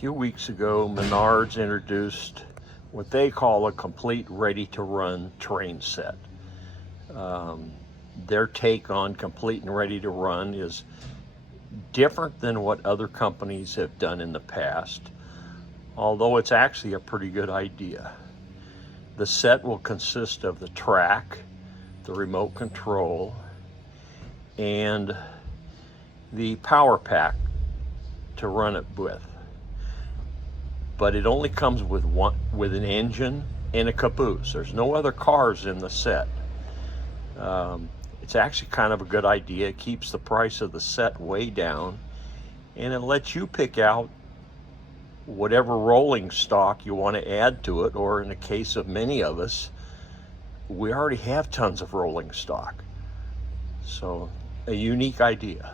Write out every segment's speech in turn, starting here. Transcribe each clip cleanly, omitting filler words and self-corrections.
few weeks ago, Menards introduced what they call a complete ready-to-run train set. Their take on complete and ready to run is different than what other companies have done in the past, although it's actually a pretty good idea. The set will consist of the track, the remote control, and the power pack to run it with. But it only comes with an engine and a caboose. There's no other cars in the set. It's actually kind of a good idea. It keeps the price of the set way down, and it lets you pick out whatever rolling stock you want to add to it, or in the case of many of us, we already have tons of rolling stock. So, a unique idea.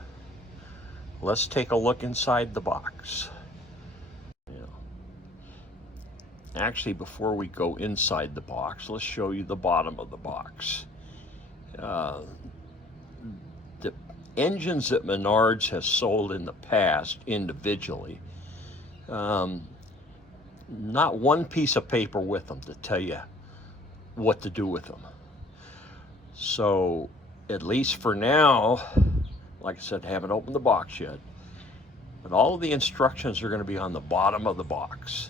Let's take a look inside the box. Actually, before we go inside the box, let's show you the bottom of the box. The engines that Menards has sold in the past individually, not one piece of paper with them to tell you what to do with them. So, at least for now, like I said, haven't opened the box yet, but all of the instructions are going to be on the bottom of the box.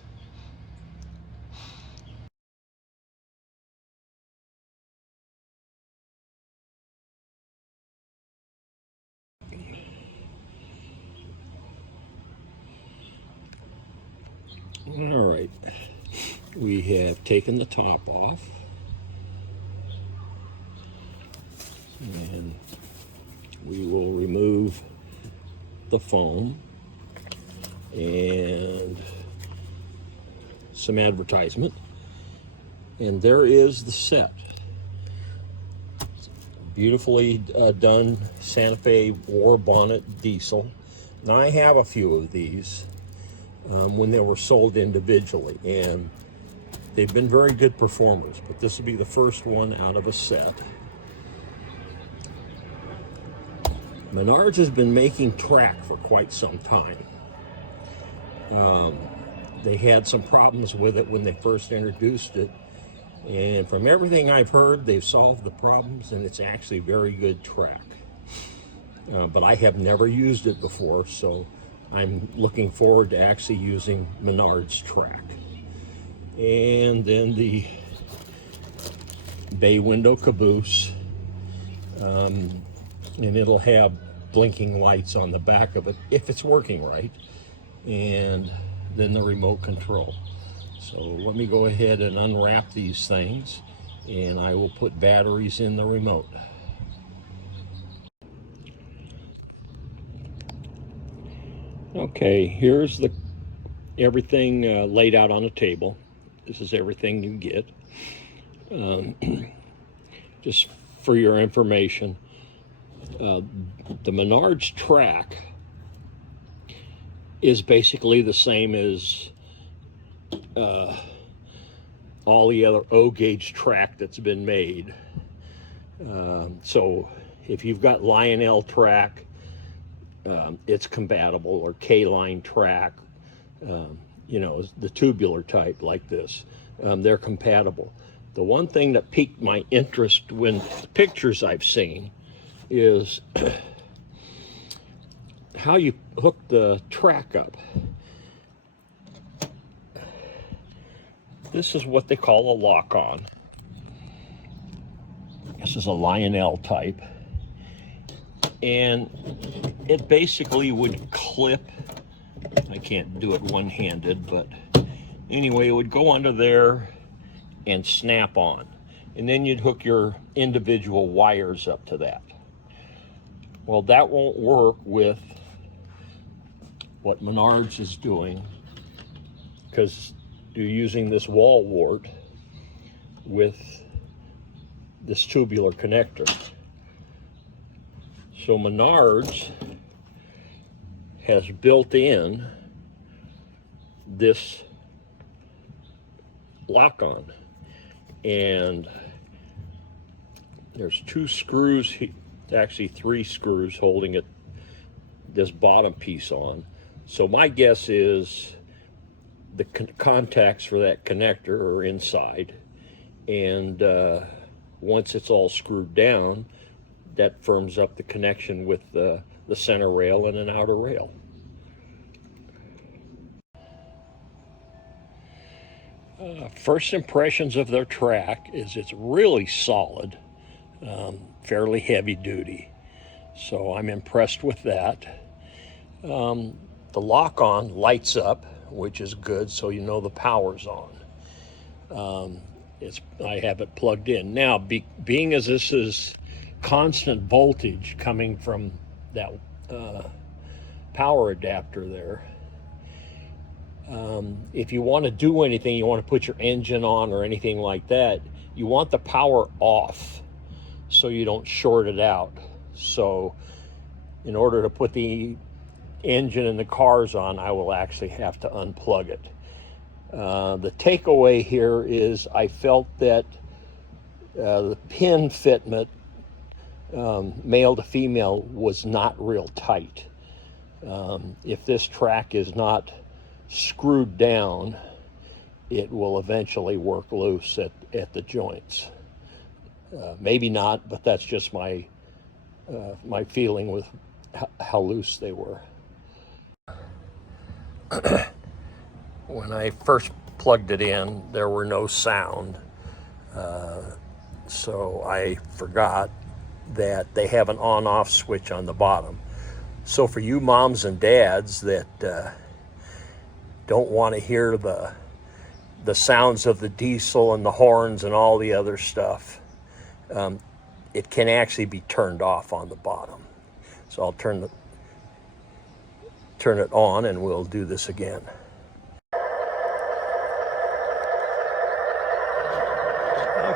All right, we have taken the top off, and we will remove the foam and some advertisement, and there is the set. Beautifully done Santa Fe war bonnet diesel. Now, I have a few of these when they were sold individually, and they've been very good performers, but this will be the first one out of a set. Menards has been making track for quite some time. They had some problems with it when they first introduced it, and from everything I've heard, they've solved the problems, and it's actually very good track. But I have never used it before, so I'm looking forward to actually using Menards track. And then the bay window caboose, and it'll have blinking lights on the back of it if it's working right, and then the remote control. So let me go ahead and unwrap these things, and I will put batteries in the remote. Okay, here's everything laid out on the table. This is everything you get. Just for your information, the Menards track is basically the same as all the other O-gauge track that's been made. So if you've got Lionel track, it's compatible, or K-line track, you know, the tubular type like this, they're compatible. The one thing that piqued my interest when the pictures I've seen is how you hook the track up. This is what they call a lock-on. This is a Lionel type, and it basically would clip. I can't do it one-handed, but anyway, it would go under there and snap on, and then you'd hook your individual wires up to that. Well, that won't work with what Menards is doing, because you're using this wall wart with this tubular connector. So Menards has built in this lock-on, and there's two screws, actually three screws holding it, this bottom piece on. So my guess is the contacts for that connector are inside, and once it's all screwed down, that firms up the connection with the center rail and an outer rail. First impressions of their track is it's really solid, fairly heavy duty, so I'm impressed with that. The lock-on lights up, which is good, so you know the power's on. I have it plugged in. Now, being as this is constant voltage coming from that power adapter there, if you want to do anything, you want to put your engine on or anything like that, you want the power off so you don't short it out. So in order to put the engine and the cars on, I will actually have to unplug it. The takeaway here is I felt that the pin fitment, male to female, was not real tight. If this track is not screwed down, it will eventually work loose at the joints. Maybe not, but that's just my feeling with how loose they were. When I first plugged it in, there were no sound, so I forgot that they have an on-off switch on the bottom. So for you moms and dads that don't want to hear the sounds of the diesel and the horns and all the other stuff, it can actually be turned off on the bottom. So I'll turn it on and we'll do this again.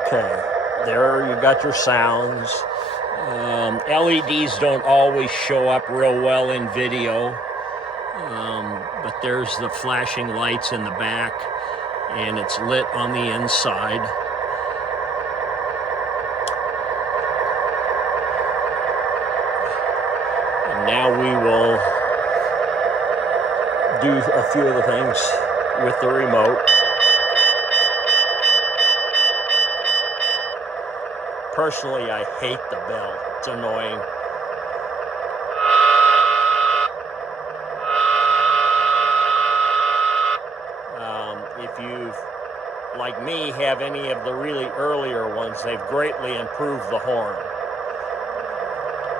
Okay, there you got your sounds. LEDs don't always show up real well in video, but there's the flashing lights in the back, and it's lit on the inside. And now we will do a few of the things with the remote. Personally, I hate the bell. It's annoying. If you, like me, have any of the really earlier ones, they've greatly improved the horn.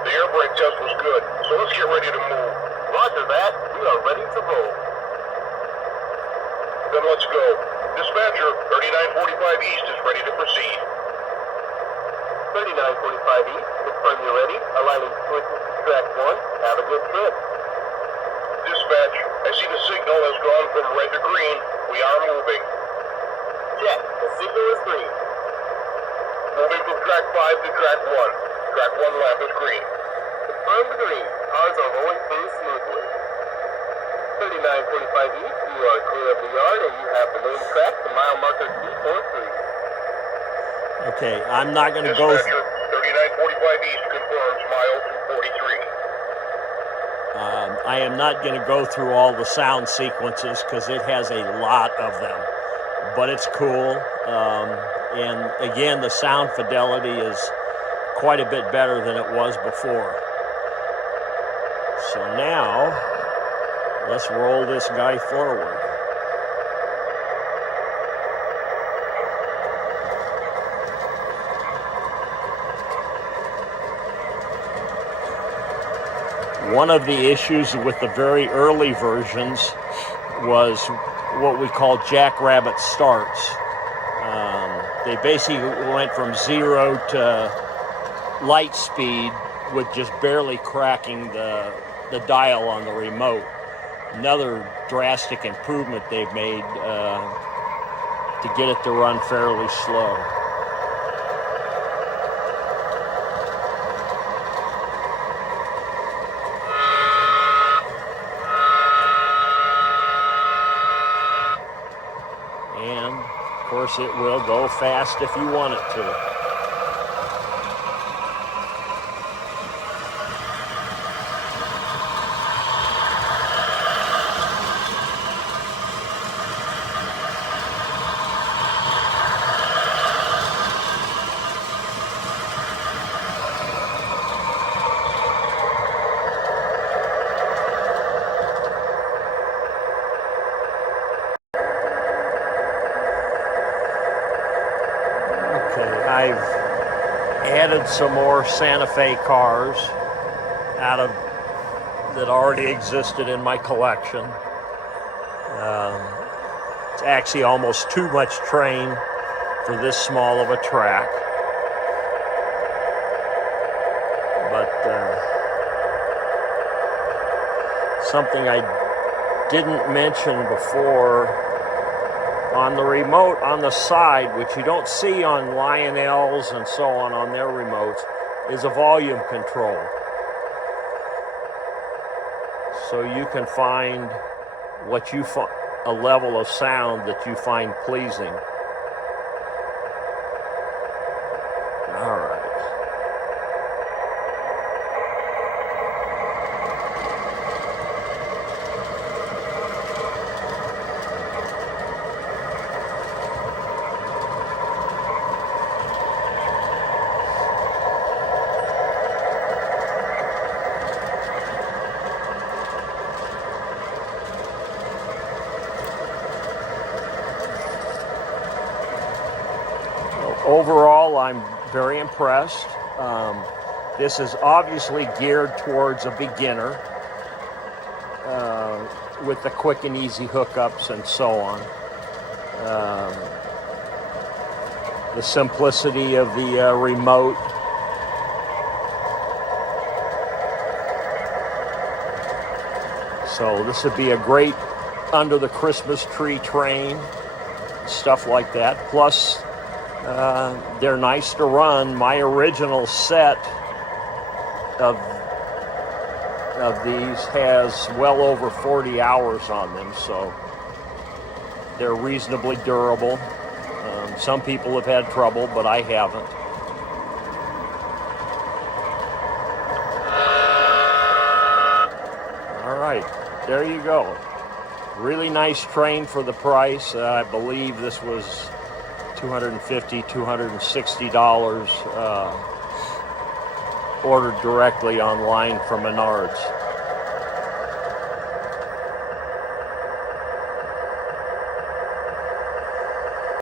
The air brake test was good, so let's get ready to move. Roger that. We are ready to roll. Then let's go. Dispatcher, 3945 East is ready to proceed. 3945 East, confirm you're ready. Aligning switches to track 1. Have a good trip. Dispatch, I see the signal has gone from red to green. We are moving. Check. The signal is green. Moving from track 5 to track 1. Track 1 lap is green. Confirm the green. Cars are rolling through smoothly. 3945 East, you are clear of the yard and you have the main track to mile marker 243. Okay, I'm not going to go... Dispatcher, 3945 East confirms mile 243. I am not going to go through all the sound sequences because it has a lot of them, but it's cool. And again, the sound fidelity is quite a bit better than it was before. So now, let's roll this guy forward. One of the issues with the very early versions was what we call jackrabbit starts. They basically went from 0 to light speed with just barely cracking the dial on the remote. Another drastic improvement they've made to get it to run fairly slow. And of course it will go fast if you want it to. I've added some more Santa Fe cars out of that already existed in my collection. It's actually almost too much train for this small of a track. But something I didn't mention before, on the remote on the side, which you don't see on Lionel's and so on their remotes, is a volume control. So you can find what you find, a level of sound that you find pleasing. All right. Overall, I'm very impressed. This is obviously geared towards a beginner with the quick and easy hookups and so on. The simplicity of the remote. So this would be a great under the Christmas tree train, stuff like that. Plus, they're nice to run. My original set of these has well over 40 hours on them, so they're reasonably durable. Some people have had trouble, but I haven't. All right, there you go. Really nice train for the price. I believe this was $250, $260 ordered directly online from Menards.